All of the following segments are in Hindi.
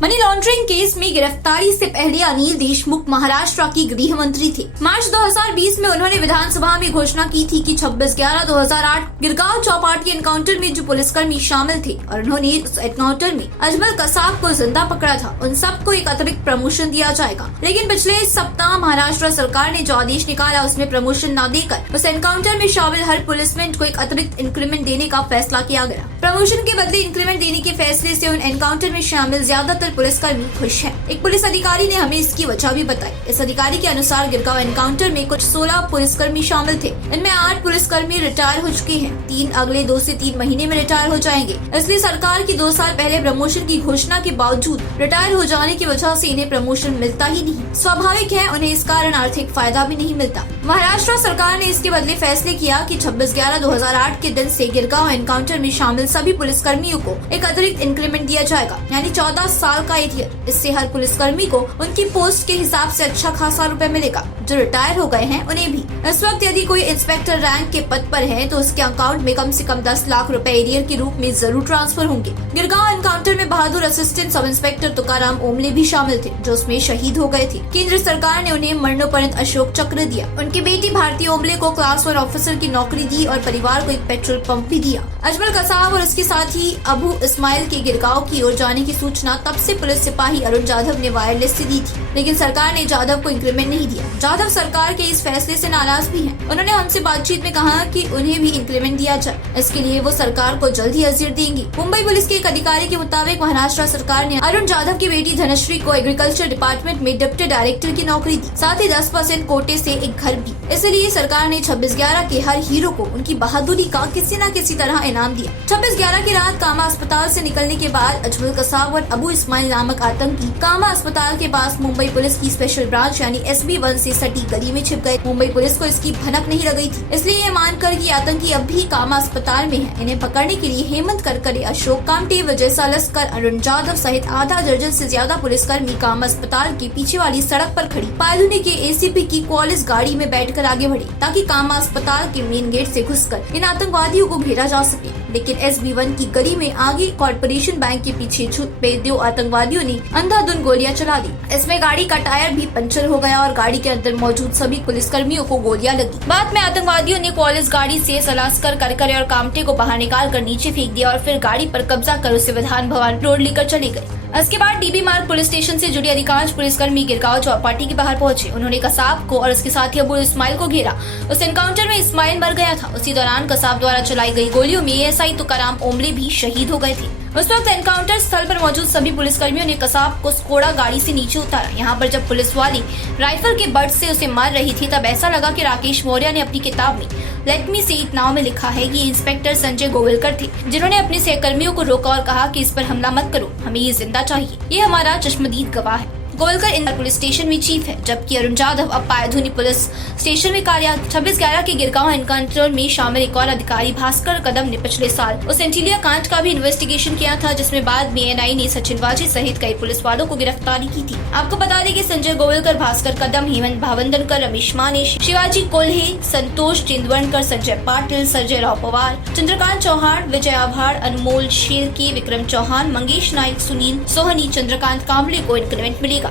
मनी लॉन्ड्रिंग केस में गिरफ्तारी से पहले अनिल देशमुख महाराष्ट्र की गृह मंत्री थे। मार्च 2020 में उन्होंने विधानसभा में घोषणा की थी कि 26/11/2008 गिरगांव चौपाटी एनकाउंटर में जो पुलिसकर्मी शामिल थे और उन्होंने उस एनकाउंटर में अजमल कसाब को जिंदा पकड़ा था, उन सबको एक अतिरिक्त प्रमोशन दिया जाएगा। लेकिन पिछले सप्ताह महाराष्ट्र सरकार ने जो आदेश निकाला उसमें प्रमोशन न देकर उस एनकाउंटर में शामिल हर पुलिसमैन को एक अतिरिक्त इंक्रीमेंट देने का फैसला किया गया। प्रमोशन के बदले इंक्रीमेंट देने के फैसले से उन एनकाउंटर में शामिल ज्यादातर पुलिसकर्मी खुश हैं। एक पुलिस अधिकारी ने हमें इसकी वजह भी बताई। इस अधिकारी के अनुसार गिरगांव एनकाउंटर में कुछ 16 पुलिसकर्मी शामिल थे। इनमें 8 पुलिसकर्मी रिटायर हो चुके हैं, 3 अगले 2 से 3 महीने में रिटायर हो जाएंगे। इसलिए सरकार की 2 साल पहले प्रमोशन की घोषणा के बावजूद रिटायर हो जाने की वजह से इन्हें प्रमोशन मिलता ही नहीं। स्वाभाविक है उन्हें इस कारण आर्थिक फायदा भी नहीं मिलता। महाराष्ट्र सरकार ने इसके बदले फैसले किया कि 26/11/2008 के दिन से गिरगांव एनकाउंटर में शामिल सभी पुलिसकर्मियों को एक अतिरिक्त इंक्रीमेंट दिया जाएगा, यानी 14 साल का एरियर। इससे हर पुलिसकर्मी को उनकी पोस्ट के हिसाब से अच्छा खासा रुपए मिलेगा। जो रिटायर हो गए हैं उन्हें भी। इस वक्त यदि कोई इंस्पेक्टर रैंक के पद पर है तो उसके अकाउंट में कम से कम 10 लाख रुपए एरियर के रूप में जरूर ट्रांसफर होंगे। गिरगांव एनकाउंटर में बहादुर असिस्टेंट सब इंस्पेक्टर तुकाराम ओमले भी शामिल थे, जो उसमें शहीद हो गए थे। केंद्र सरकार ने उन्हें मरणोपरांत अशोक चक्र दिया। उनकी बेटी भारती ओमले को क्लास 1 ऑफिसर की नौकरी दी और परिवार को एक पेट्रोल पंप भी दिया। अजमल कसाब और उसके साथी अबू इस्माइल के गिरगांव की ओर जाने की सूचना तब से पुलिस सिपाही अरुण जाधव ने वायरलेस से दी थी, लेकिन सरकार ने जाधव को इंक्रीमेंट नहीं दिया। जाधव सरकार के इस फैसले से नाराज भी हैं। उन्होंने हमसे बातचीत में कहा कि उन्हें भी इंक्रीमेंट दिया जाए। इसके लिए वो सरकार को जल्द ही अर्जी देंगी। मुंबई पुलिस के एक अधिकारी के मुताबिक महाराष्ट्र सरकार ने अरुण जाधव की बेटी धनश्री को एग्रीकल्चर डिपार्टमेंट में डिप्टी डायरेक्टर की नौकरी दी, साथ ही 10% कोटे से एक घर भी। इसलिए सरकार ने 26/11 के हर हीरो को उनकी बहादुरी का किसी न किसी तरह इनाम दिया। 26/11 की रात कामा अस्पताल से निकलने के बाद अजमल कसाब और अबू इस्माइल नामक आतंकी कामा अस्पताल के पास मुंबई पुलिस की स्पेशल ब्रांच यानी SB1 से सटी गली में छिप गए। मुंबई पुलिस को इसकी भनक नहीं लगी थी, इसलिए ये मानकर कि आतंकी अब भी कामा अस्पताल में है, इन्हें पकड़ने के लिए हेमंत करकरे, अशोक कामटे, विजय सालस्कर, अरुण जाधव सहित आधा दर्जन से ज्यादा पुलिसकर्मी कामा अस्पताल के पीछे वाली सड़क पर खड़ी पायलुनी के ACP की कॉलेज गाड़ी में बैठकर आगे बढ़े, ताकि कामा अस्पताल के मेन गेट से घुसकर इन आतंकवादियों को घेरा जा सके। लेकिन SB1 की गली में आगे कॉर्पोरेशन बैंक के पीछे छुपे 2 आतंकवादियों ने अंधाधुंध गोलियां चला दी। इसमें गाड़ी का टायर भी पंचर हो गया और गाड़ी के अंदर मौजूद सभी पुलिसकर्मियों को गोलियां लगी। बाद में आतंकवादियों ने कॉलेज गाड़ी से सलास्कर, करकरे और कामटे को बाहर निकाल कर नीचे फेंक दिया और फिर गाड़ी पर कब्जा कर उसे विधान भवन रोड लेकर चले गए। इसके बाद DB मार्ग पुलिस स्टेशन से जुड़े अधिकांश पुलिसकर्मी गिरगांव चौपाटी के बाहर पहुंचे। उन्होंने कसाब को और उसके साथी अबू इस्माइल को घेरा। उस एनकाउंटर में इस्माइल मर गया था। उसी दौरान कसाब द्वारा चलाई गई गोलियों में ASI तुकाराम ओमले भी शहीद हो गए थे। उस वक्त एनकाउंटर स्थल पर मौजूद सभी पुलिसकर्मियों ने कसाब को स्कोडा गाड़ी से नीचे उतारा। यहाँ पर जब पुलिस वाली राइफल के बट से उसे मार रही थी, तब ऐसा लगा कि राकेश मौर्य ने अपनी किताब में लेट मी से इट नाउ में लिखा है कि इंस्पेक्टर संजय गोविलकर थे, जिन्होंने अपने सहकर्मियों को रोका और कहा कि इस पर हमला मत करो, हमें ये जिंदा चाहिए। ये हमारा चश्मदीद गवाह है। गोविलकर इंदौर पुलिस स्टेशन में चीफ है, जबकि अरुण जाधव अब पायधुनी पुलिस स्टेशन में कार्यरत। 26/11 के गिरगांव एनकाउंटर में शामिल एक और अधिकारी भास्कर कदम ने पिछले साल उस एंटीलिया कांड का भी इन्वेस्टिगेशन किया था, जिसमें बाद में NI ने सचिन वाजी सहित कई पुलिस वालों को गिरफ्तारी की थी। आपको बता दें कि संजय गोविलकर, भास्कर कदम, हेमंत भावंदरकर, रमेश माने, शिवाजी कोल्हे, संतोष चिंदवनकर, संजय पाटिल, संजय राव पवार, चंद्रकांत चौहान, विजय आभाड़, अनमोल शेरके, विक्रम चौहान, मंगेश नाइक, सुनील सोहनी, चंद्रकांत कांबले को इंक्रीमेंट मिलेगा।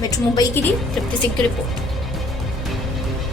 मेट्रो मुंबई के लिए तृप्ति सिंह की रिपोर्ट।